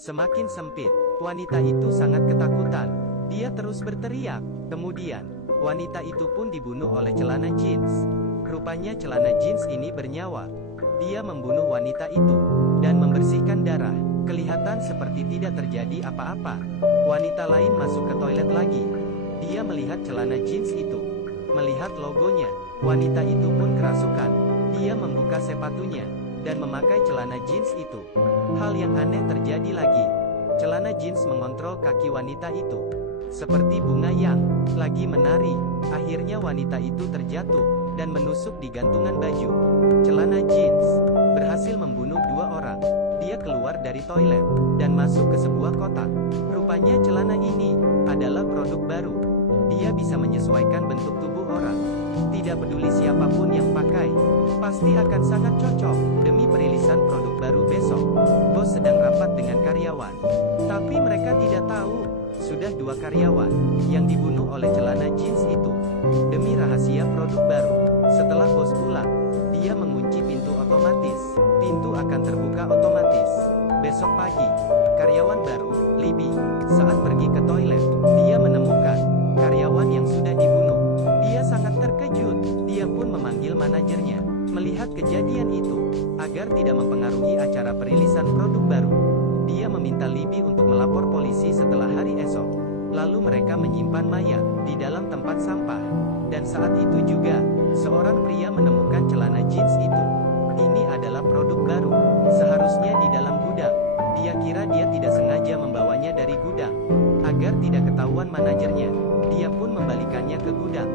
Semakin sempit, wanita itu sangat ketakutan. Dia terus berteriak. Kemudian, wanita itu pun dibunuh oleh celana jeans. Rupanya celana jeans ini bernyawa. Dia membunuh wanita itu dan membersihkan darah. Kelihatan seperti tidak terjadi apa-apa. Wanita lain masuk ke toilet lagi. Dia melihat celana jeans itu. Melihat logonya, wanita itu pun kerasukan. Dia membuka sepatunya dan memakai celana jeans itu. Hal yang aneh terjadi lagi. Celana jeans mengontrol kaki wanita itu. Seperti bunga yang lagi menari. Akhirnya wanita itu terjatuh dan menusuk di gantungan baju. Celana jeans berhasil membunuh 2 orang. Dia keluar dari toilet dan masuk ke sebuah kotak. Rupanya celana ini adalah produk baru. Dia bisa menyesuaikan bentuk tubuh orang. Tidak peduli siapapun yang pakai, pasti akan sangat cocok. Demi perilisan produk baru besok, bos sedang rapat dengan karyawan. Tapi mereka tidak tahu, sudah 2 karyawan yang dibunuh oleh celana jeans itu. Demi rahasia produk baru, setelah bos pulang, dia mengunci pintu otomatis. Pintu akan terbuka otomatis. Besok pagi, karyawan baru, Libby, saat pergi ke toilet, dia menemukan karyawan yang sudah dibunuh. Dia sangat terkejut. Dia pun memanggil manajernya. Melihat kejadian itu, agar tidak mempengaruhi acara perilisan produk baru, dia meminta Libby untuk melapor polisi setelah hari esok. Lalu mereka menyimpan mayat di dalam tempat sampah. Dan saat itu juga, seorang pria menemukan celana jeans itu. Ini adalah produk baru. Seharusnya di dalam gudang. Dia kira dia tidak sengaja membawanya dari gudang. Agar tidak ketahuan manajernya, dia pun membalikannya ke gudang.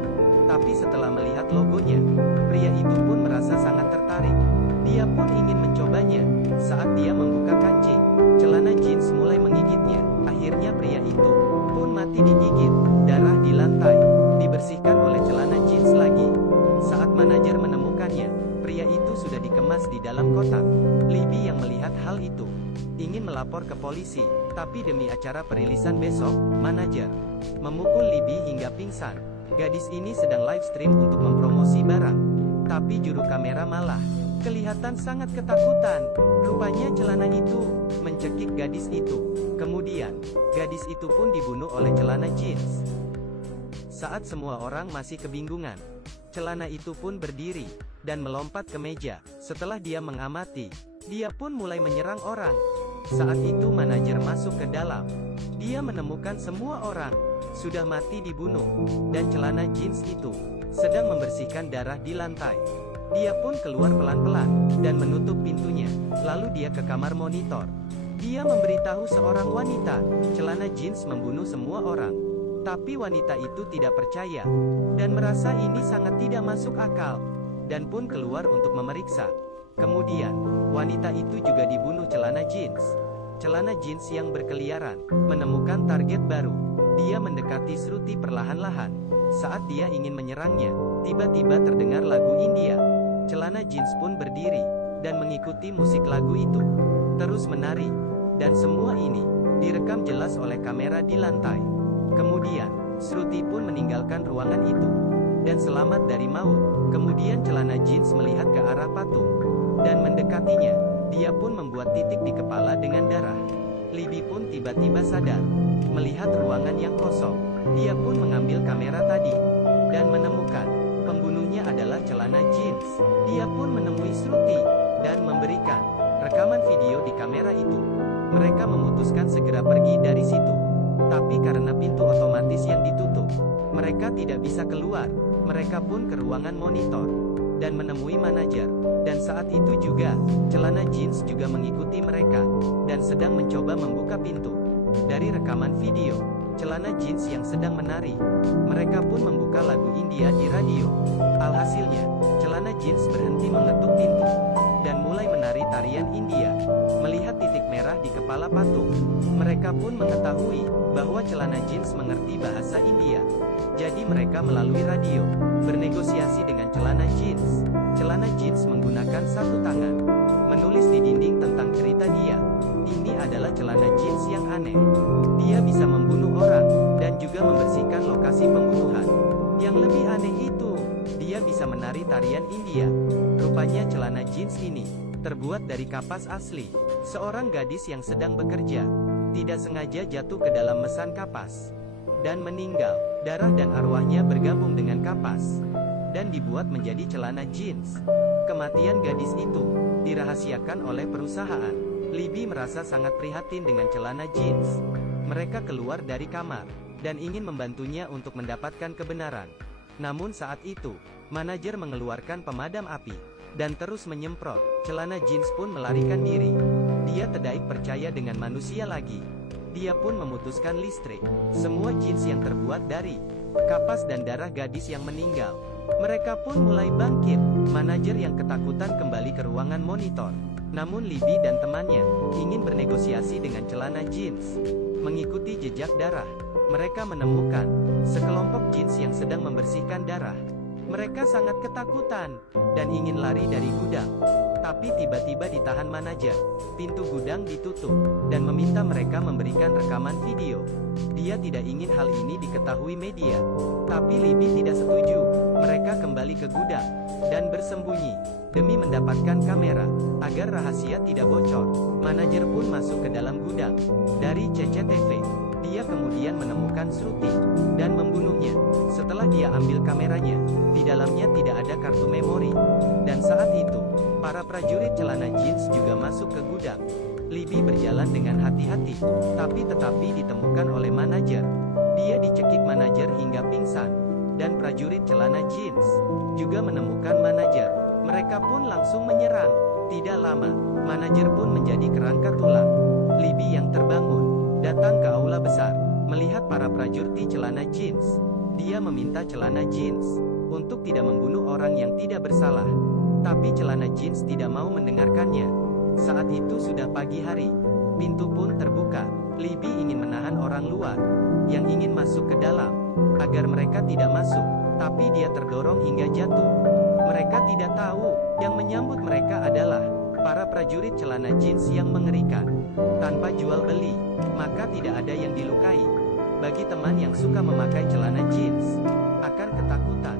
Tapi setelah melihat logonya, pria itu pun merasa sangat tertarik. Dia pun ingin mencobanya. Saat dia membuka kancing, celana jeans mulai menggigitnya. Akhirnya pria itu pun mati digigit. Darah di lantai dibersihkan oleh celana jeans lagi. Saat manajer menemukannya, pria itu sudah dikemas di dalam kotak. Libby yang melihat hal itu ingin melapor ke polisi, tapi demi acara perilisan besok, manajer memukul Libby hingga pingsan. Gadis ini sedang live stream untuk mempromosi barang, tapi juru kamera malah kelihatan sangat ketakutan. Rupanya celana itu mencekik gadis itu. Kemudian, gadis itu pun dibunuh oleh celana jeans. Saat semua orang masih kebingungan, celana itu pun berdiri dan melompat ke meja. Setelah dia mengamati, dia pun mulai menyerang orang. Saat itu manajer masuk ke dalam. Dia menemukan semua orang sudah mati dibunuh, dan celana jeans itu sedang membersihkan darah di lantai. Dia pun keluar pelan-pelan dan menutup pintunya. Lalu dia ke kamar monitor. Dia memberitahu seorang wanita, celana jeans membunuh semua orang. Tapi wanita itu tidak percaya dan merasa ini sangat tidak masuk akal, dan pun keluar untuk memeriksa. Kemudian, wanita itu juga dibunuh celana jeans. Celana jeans yang berkeliaran menemukan target baru. Dia mendekati Shruti perlahan-lahan. Saat dia ingin menyerangnya, tiba-tiba terdengar lagu India. Celana jeans pun berdiri dan mengikuti musik lagu itu, terus menari. Dan semua ini direkam jelas oleh kamera di lantai. Kemudian, Shruti pun meninggalkan ruangan itu dan selamat dari maut. Kemudian celana jeans melihat ke arah patung dan mendekatinya. Dia pun membuat titik di kepala dengan darah. Libby pun tiba-tiba sadar melihat ruangan yang kosong. Dia pun mengambil kamera tadi dan menemukan pembunuhnya adalah celana jeans. Dia pun menemui Shruti dan memberikan rekaman video di kamera itu. Mereka memutuskan segera pergi dari situ. Tapi karena pintu otomatis yang ditutup, mereka tidak bisa keluar. Mereka pun ke ruangan monitor dan menemui manajer. Dan saat itu juga, celana jeans juga mengikuti mereka dan sedang mencoba membuka pintu. Dari rekaman video, celana jeans yang sedang menari, mereka pun membuka lagu India di radio. Alhasilnya, celana jeans berhenti mengetuk pintu dan mulai menari tarian India. Melihat titik merah di kepala patung, mereka pun mengetahui bahwa celana jeans mengerti bahasa India. Jadi mereka melalui radio bernegosiasi dengan celana jeans. Celana jeans menggunakan satu tangan menulis di dinding tentang cerita dia. Ini adalah celana jeans yang aneh. Dia bisa membunuh orang dan juga membersihkan lokasi pembunuhan. Yang lebih aneh itu, dia bisa menari tarian India. Rupanya celana jeans ini terbuat dari kapas asli. Seorang gadis yang sedang bekerja, tidak sengaja jatuh ke dalam mesan kapas, dan meninggal. Darah dan arwahnya bergabung dengan kapas, dan dibuat menjadi celana jeans. Kematian gadis itu dirahasiakan oleh perusahaan. Libby merasa sangat prihatin dengan celana jeans. Mereka keluar dari kamar, dan ingin membantunya untuk mendapatkan kebenaran. Namun saat itu, manajer mengeluarkan pemadam api, dan terus menyemprot. Celana jeans pun melarikan diri. Dia tidak percaya dengan manusia lagi. Dia pun memutuskan listrik. Semua jeans yang terbuat dari kapas dan darah gadis yang meninggal. Mereka pun mulai bangkit. Manajer yang ketakutan kembali ke ruangan monitor. Namun Libby dan temannya ingin bernegosiasi dengan celana jeans. Mengikuti jejak darah, mereka menemukan sekelompok jeans yang sedang membersihkan darah. Mereka sangat ketakutan dan ingin lari dari gudang. Tapi tiba-tiba ditahan manajer. Pintu gudang ditutup, dan meminta mereka memberikan rekaman video. Dia tidak ingin hal ini diketahui media. Tapi Libby tidak setuju. Mereka kembali ke gudang, dan bersembunyi, demi mendapatkan kamera, agar rahasia tidak bocor. Manajer pun masuk ke dalam gudang. Dari CCTV, dia kemudian menemukan Shruti, dan membunuhnya. Setelah dia ambil kameranya, di dalamnya tidak ada kartu memori. Dan saat itu, para prajurit celana jeans juga masuk ke gudang. Libby berjalan dengan hati-hati, tetapi ditemukan oleh manajer. Dia dicekik manajer hingga pingsan, dan prajurit celana jeans juga menemukan manajer. Mereka pun langsung menyerang. Tidak lama, manajer pun menjadi kerangka tulang. Libby yang terbangun, datang ke aula besar, melihat para prajurit celana jeans. Dia meminta celana jeans untuk tidak membunuh orang yang tidak bersalah. Tapi celana jeans tidak mau mendengarkannya. Saat itu sudah pagi hari. Pintu pun terbuka. Libby ingin menahan orang luar yang ingin masuk ke dalam, agar mereka tidak masuk. Tapi dia terdorong hingga jatuh. Mereka tidak tahu, yang menyambut mereka adalah para prajurit celana jeans yang mengerikan. Tanpa jual beli, maka tidak ada yang dilukai. Bagi teman yang suka memakai celana jeans, akan ketakutan.